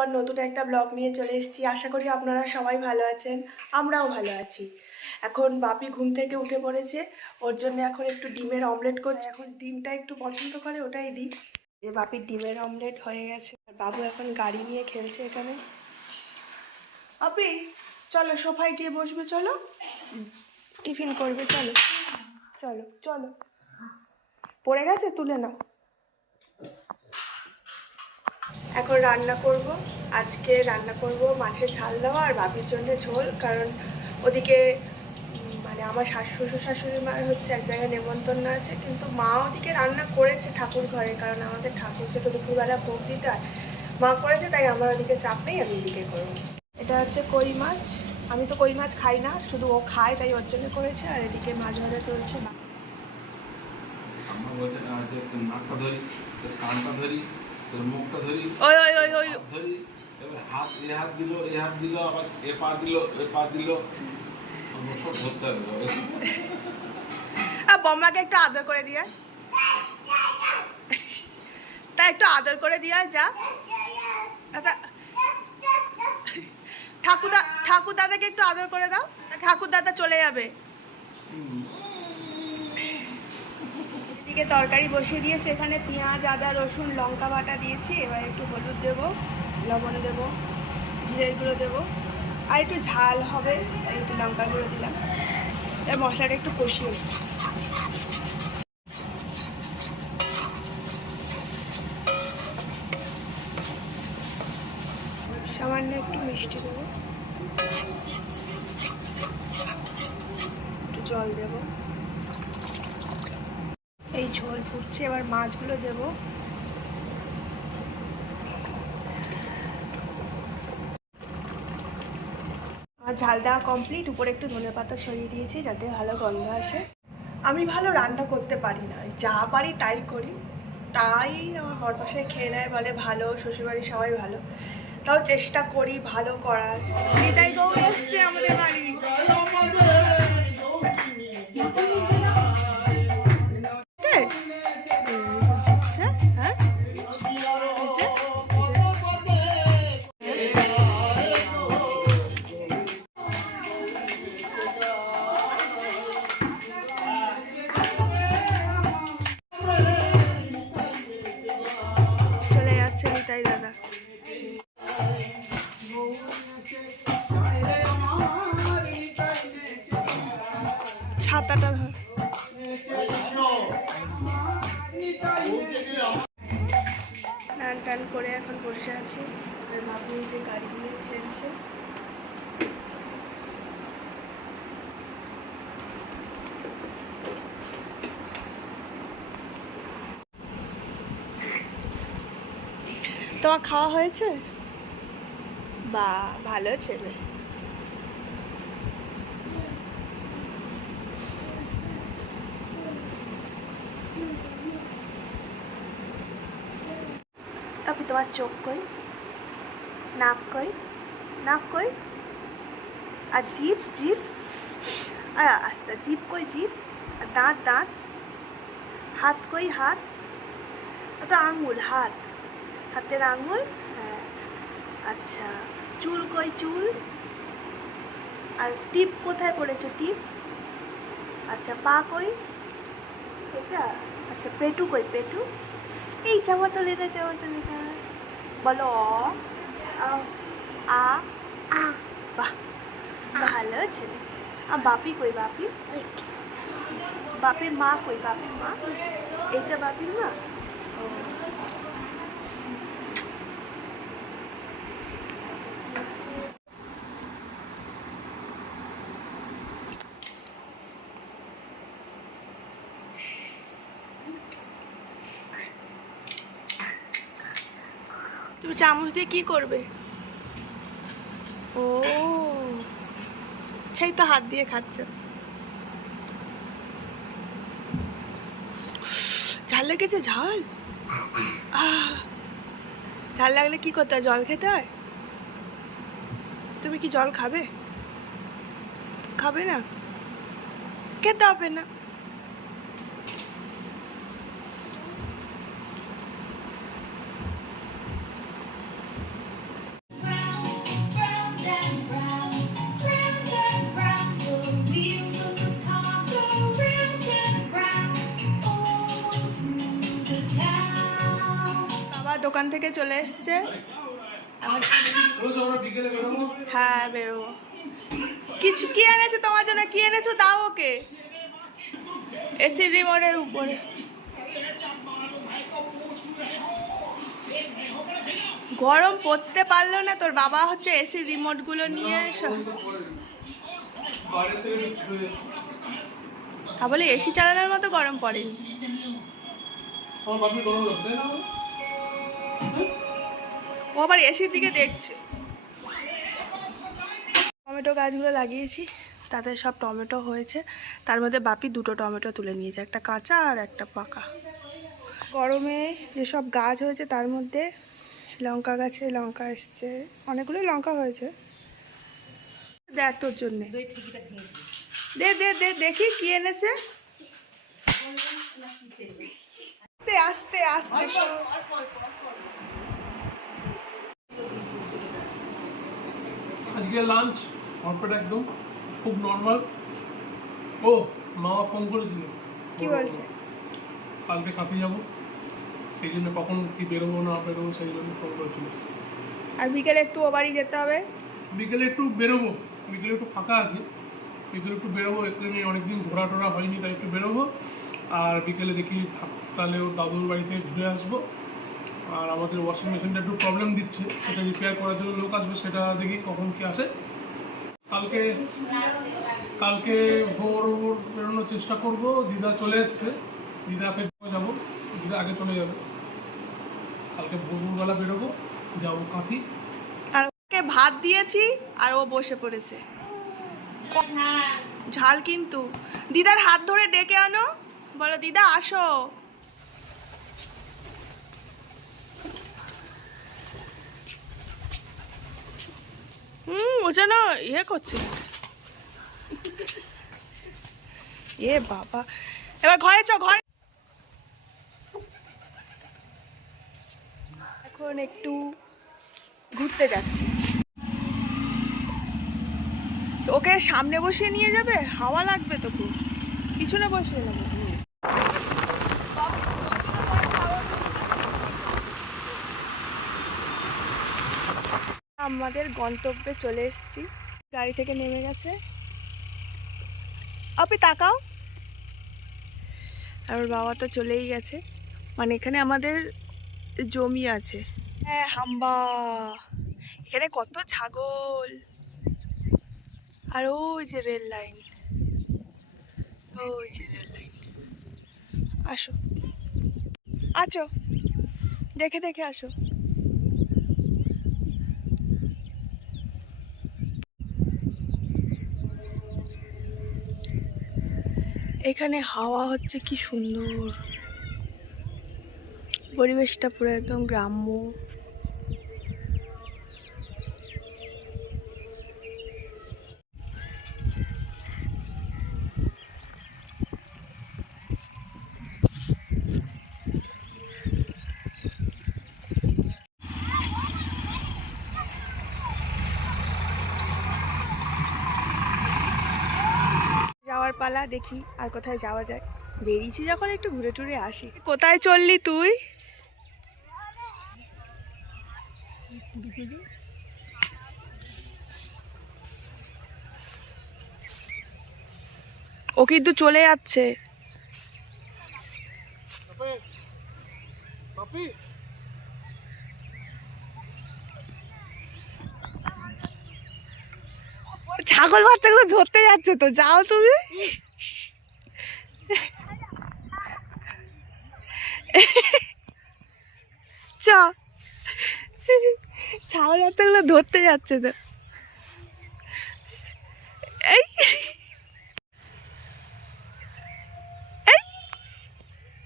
আবার নতুন একটা ব্লগ নিয়ে চলে এসেছি। আশা করি আপনারা সবাই ভালো আছেন, আমরাও ভালো আছি। এখন বাপি ঘুম থেকে উঠে পড়েছে, ওর জন্য এখন একটু ডিমের অমলেট করছে। এখন ডিমটা একটু পছন্দ করে ওটাই দিই। যে বাপির ডিমের অমলেট হয়ে গেছে। আর বাবু এখন গাড়ি নিয়ে খেলছে এখানে। আপি চলো সোফায় গিয়ে বসবে, চলো। টিফিন করবে, চলো। চলো চলো। পড়ে গেছে? তুলে নাও। এখন রান্না করব। আজকে রান্না করব মাছের ঝাল দেওয়া আর বাপির জন্য ঝোল কারণ ওদিকে মানে আমার শ্বশুর শাশুড়ি মার হচ্ছে এক জায়গায় নেমন্তন্ন আছে কিন্তু মা ওদিকে রান্না করেছে ঠাকুর ঘরে কারণ আমাদের ঠাকুরকে তো দুপুরবেলা ভোগ দিতে হয়। মা করেছে তাই আমার ওদিকে চাপ নেই আমি ওদিকে করব। এটা হচ্ছে কই মাছ। আমি তো কই মাছ খাই না শুধু ও খায় তাই ওর জন্য করেছে আর এদিকে মাছ ভাজা চলছে। ধরি ধরি ধরি ওই ওই ওই ওই বম্মাকে একটু আদর করে দিয়ে তা একটু আদর করে যা। ঠাকুরদা ঠাকুর দাদাকে একটু আদর করে দাও। ঠাকুর দাদা চলে যাবে। এদিকে তরকারি বসিয়ে দিয়েছে, এখানে পেঁয়াজ, আদা, রসুন, লঙ্কা বাটা দিয়েছি। এবার একটু হলুদ দেবো। লবণ দেবো, জিরের গুঁড়ো দেবো, আর একটু ঝাল হবে একটু লঙ্কার গুঁড়ো দিলাম। এবার মশলাটা একটু কষিয়ে সামান্য একটু মিষ্টি দেবো। একটু জল দেবো। এই ঝোল ফুটছে, এবার মাছগুলো দেবো। আর ঝাল দেওয়া কমপ্লিট উপরে একটু ধনে পাতা ছড়িয়ে দিয়েছি যাতে ভালো গন্ধ আসে। আমি ভালো রান্না করতে পারি না, যা পারি তাই করি। তাই আমার বরপাশায় খেয়ে নেয়, বলে ভালো শ্বশুরবাড়ি সবাই ভালো। তাও চেষ্টা করি ভালো করার। আমাদের বাড়ি। স্নান টান করে এখন বসে আছি। আর বাবু যে গাড়ি নিয়ে খেলছে। তোমার খাওয়া হয়েছে? বা, ভালো ছেলে। আপনি তোমার চোখ কই, নাক কই নাক কই, আর জিভ জিভ, আর আস্তে, জিভ কই, জিভ, আর দাঁত দাঁত, হাত কই, হাত তো আঙুল, হাত, হাতের আঙুল হ্যাঁ আচ্ছা চুল কই, চুল, আর টিপ কোথায় পড়েছে, টিপ আচ্ছা পা কই, এটা আচ্ছা পেটু কই, পেটু এই জামা তুলে চামাতল জামা তুলে অ বলো। আ আ বাহ ভালো ছেলে আর বাপি কই বাপি? বাপির মা কই? বাপির মা? এইটা বাপির মা? তুমি চামচ দিয়ে কি করবে? ও, সেই তো হাত দিয়ে খাচ্ছ। ঝাল লেগেছে, ঝাল? ঝাল লাগলে কি করতে হয়? জল খেতে হয়? তুমি কি জল খাবে? খাবে না? খেতে হবে না। দোকান থেকে চলে এসছে। হ্যাঁ বেরোবো কিছু কি এনেছো তোমার জন্য? কি এনেছো? দাও ওকে। এসি রিমোটের উপরে। গরম পড়তে পারল না, তোর বাবা হচ্ছে এসি রিমোটগুলো নিয়ে এসো। তা বলে এসি চালানোর মতো গরম পড়েনি। আমার বাপি গরম লাগবে না? ও আবার এসির দিকে দেখছে। টমেটো গাছগুলো লাগিয়েছি, তাতে সব টমেটো হয়েছে। তার মধ্যে বাপি দুটো টমেটো তুলে নিয়েছে, একটা কাঁচা আর একটা পাকা। গরমে যেসব গাছ হয়েছে তার মধ্যে লঙ্কা গাছে লঙ্কা এসছে অনেকগুলো লঙ্কা হয়েছে। দেখ তোর জন্যে। দে দে দে, দেখি কি এনেছে। আস্তে আস্তে আস্তে আজকে লাঞ্চ কমপ্লিট একদম খুব নর্মাল ও মামা ফোন করেছিল। কি বলছে? কালকে কাছে যাব। সেই জন্য কখন কি বেরোবো না বেরোবো সেই জন্য ফোন করেছিল। আর বিকেলে একটু ও বাড়ি যেতে হবে? বিকেলে একটু বেরোবো। বিকেলে একটু ফাঁকা আছে। বিকেলে একটু বেরোবো এখানে অনেকদিন ঘোরা টোরা হয়নি তাই একটু বেরোবো। আর বিকেলে দেখি তাহলে ওর দাদুর বাড়িতে ঘুরে আসব। আর আমাদের ওয়াশিং মেশিনটা একটু প্রবলেম দিচ্ছে সেটা রিপেয়ার করার জন্য লোক আসবে সেটা দেখি কখন কি আসে। কালকে কালকে ভোর ভোর বেরোনোর চেষ্টা করব দিদা চলে এসছে দিদাকে যাব দিদা আগে চলে যাবে। কালকে ভোর ভোরবেলা বেরোবো যাব কাঁথি। আর ওকে ভাত দিয়েছি আর ও বসে পড়েছে। ঝাল কিন্তু। দিদার হাত ধরে ডেকে আনো। বলো দিদা আসো। হুম, ও যেন ইয়ে করছে। এ বাবা। এবার ঘরে চ, ঘরে এখন একটু ঘুরতে যাচ্ছি। ওকে সামনে বসিয়ে নিয়ে যাবে? হাওয়া লাগবে তো খুব। পিছনে বসিয়ে নেবে। আমাদের গন্তব্যে চলে এসেছি। গাড়ি থেকে নেমে গেছে। আপনি তাকাও। আর বাবা তো চলেই গেছে। মানে এখানে আমাদের জমি আছে। হ্যাঁ হাম্বা। এখানে কত ছাগল। আর ওই যে রেল লাইন। ওই যে রেল লাইন। আসো। আছো। দেখে দেখে আসো। এখানে হাওয়া হচ্ছে কি সুন্দর। পরিবেশটা পুরো একদম গ্রাম্য। যাওয়ার পালা দেখি আর কোথায় যাওয়া যায়। বেরিয়েছি যখন একটু ঘুরে টুরে আসি। কোথায় চললি তুই? ও কিন্তু চলে যাচ্ছে। ছাগল বাচ্চাগুলো ধরতে যাচ্ছে তো, যাও তুমি। চ। ছাগল বাচ্চাগুলো ধরতে যাচ্ছে তো। এই।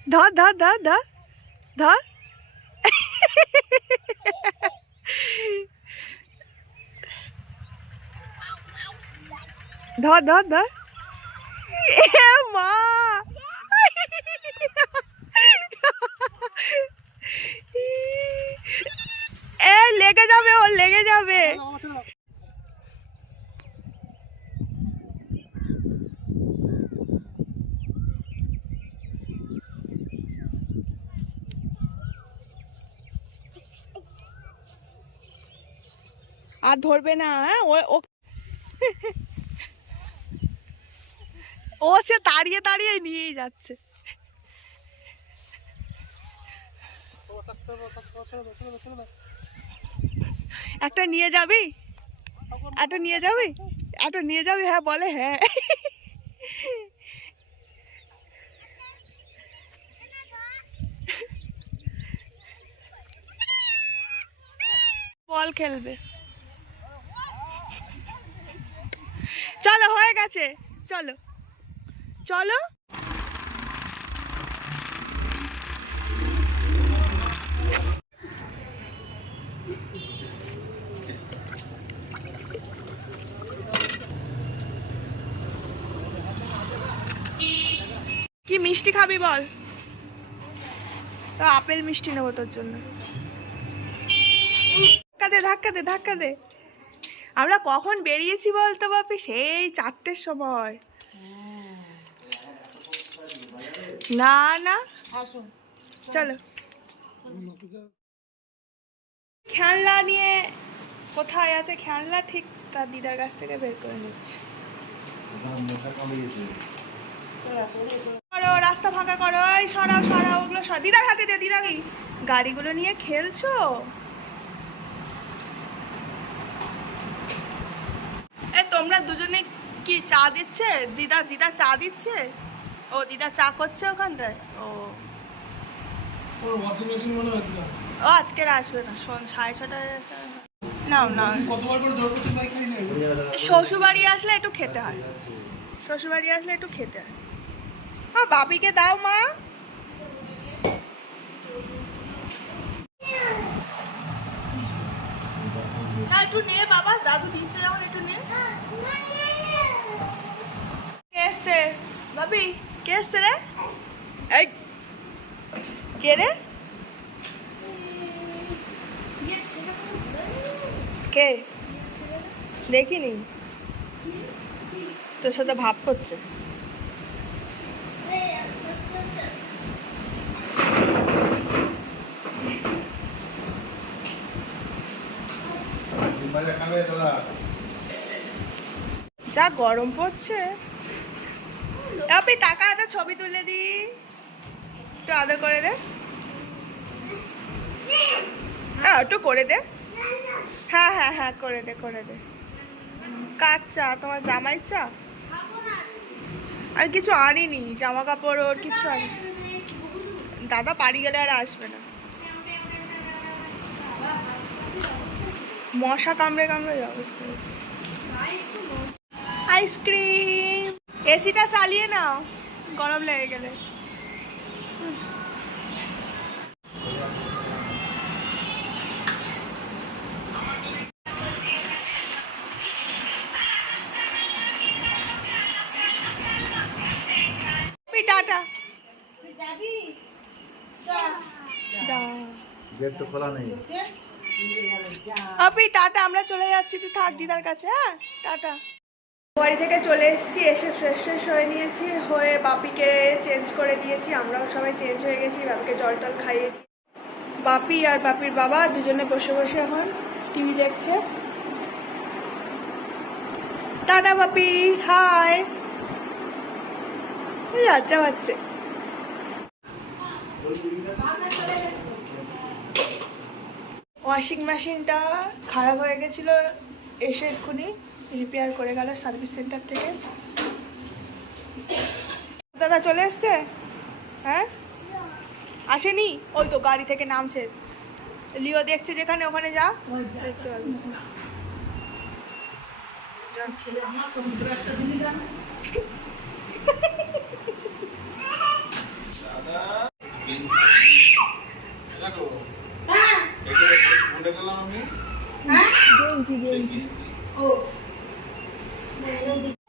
ধর ধর ধর ধর ধর। ধর ধর ধর। মা। এ, লেগে যাবে ও, লেগে যাবে। আর ধরবে না হ্যাঁ? ও ও ও সে দাঁড়িয়ে দাঁড়িয়ে নিয়েই যাচ্ছে। একটা নিয়ে যাবি? একটা নিয়ে যাবি? একটা নিয়ে যাবি? হ্যাঁ বলে হ্যাঁ। বল খেলবে। চলো, হয়ে গেছে। চলো। চলো। কি মিষ্টি খাবি বল? তো আপেল মিষ্টি নেব তোর জন্য। ধাক্কা দে ধাক্কা দে ধাক্কা দে। আমরা কখন বেরিয়েছি বলতো বাপি? সেই চারটের সময়। না না। চলো। খেলনা নিয়ে কোথায় আছে? খেলনা ঠিক তার দিদার কাছ থেকে বের করে নিচ্ছে। করো রাস্তা ফাঁকা করো এই সরাও সরাও ওগুলো সব দিদার হাতে দে দিদারই গাড়িগুলো নিয়ে খেলছো? এ তোমরা দুজনে কি চা দিচ্ছে? দিদা দিদা চা দিচ্ছে? ও দিদা চা করছে ওখানটায়? ও। হয়। ও আজকের আসবে না শোন সাড়ে ছটা হয়ে গেছে। নাও। না না শ্বশুরবাড়ি আসলে একটু খেতে হয়। শ্বশুরবাড়ি আসলে একটু খেতে হয়। মা বাপিকে দাও মা। না একটু নে বাবা দাদু দিচ্ছে যখন একটু নে। কে এসছে? বাবি কে এসছে রে এই কে রে কে দেখিনি। তোর সাথে ভাব করছে। যা গরম পড়ছে। আপনি টাকা একটা ছবি তুলে দি। একটু আদর করে দে। হ্যাঁ একটু করে দে। হ্যাঁ হ্যাঁ হ্যাঁ করে দে করে দে। কার চা? তোমার জামাই চা? আমি কিছু আনিনি জামা কাপড় ওর কিছু আনি। দাদা বাড়ি গেলে আর আসবে না। মশা কামড়ে কামড়ে অবস্থা আইসক্রিম! এসিটা চালিয়ে নাও। গরম লেগে গেলে। টাটা। যা। গেট তো খোলা নেই। আপনি টাটা আমরা চলে যাচ্ছি তুই থাক দিদার কাছে হ্যাঁ? টাটা। বাড়ি থেকে চলে এসেছি, এসে ফ্রেশ ফ্রেশ হয়ে নিয়েছি, হয়ে বাপিকে চেঞ্জ করে দিয়েছি, আমরাও সবাই চেঞ্জ হয়ে গেছি, বাপিকে জল টল খাইয়ে দিই বাপি আর বাপির বাবা দুজনে বসে বসে এখন টিভি দেখছে। টাটা বাপি হাই লজ্জা পাচ্ছে। ওয়াশিং মেশিনটা খারাপ হয়ে গেছিল, এসে এক্ষুনি রিপেয়ার করে গেল সার্ভিস সেন্টার থেকে। দাদা চলে এসছে? হ্যাঁ? আসেনি? ওই তো গাড়ি থেকে নামছে। লিও দেখছে যেখানে ওখানে যা। দেখতে পাবি। ভুলে গেলাম আমি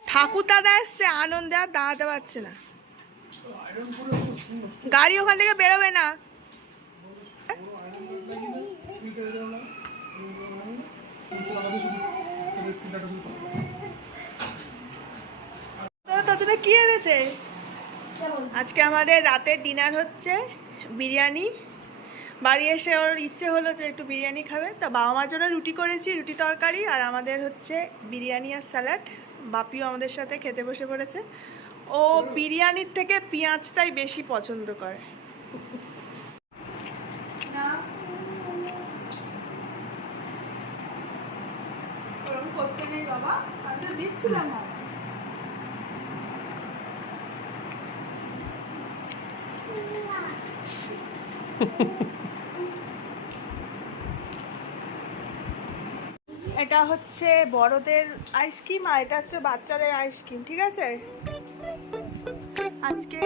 ঠাকুর দাদা এসছে, আনন্দে আর দাঁড়াতে পারছে না। গাড়ি ওখান থেকে বেরোবে না। কি এনেছে? আজকে আমাদের রাতের ডিনার হচ্ছে, বিরিয়ানি। বাড়ি এসে ওর ইচ্ছে হলো যে একটু বিরিয়ানি খাবে। তা বাবা মার জন্য রুটি করেছি, রুটি তরকারি আর আমাদের হচ্ছে বিরিয়ানি আর স্যালাড। বাপিও আমাদের সাথে খেতে বসে পড়েছে। ও বিরিয়ানির থেকে পেঁয়াজটাই বেশি পছন্দ করে। করতে বাবা দিচ্ছিলাম এটা হচ্ছে বড়দের আইসক্রিম আর এটা হচ্ছে বাচ্চাদের আইসক্রিম ঠিক আছে? আজকে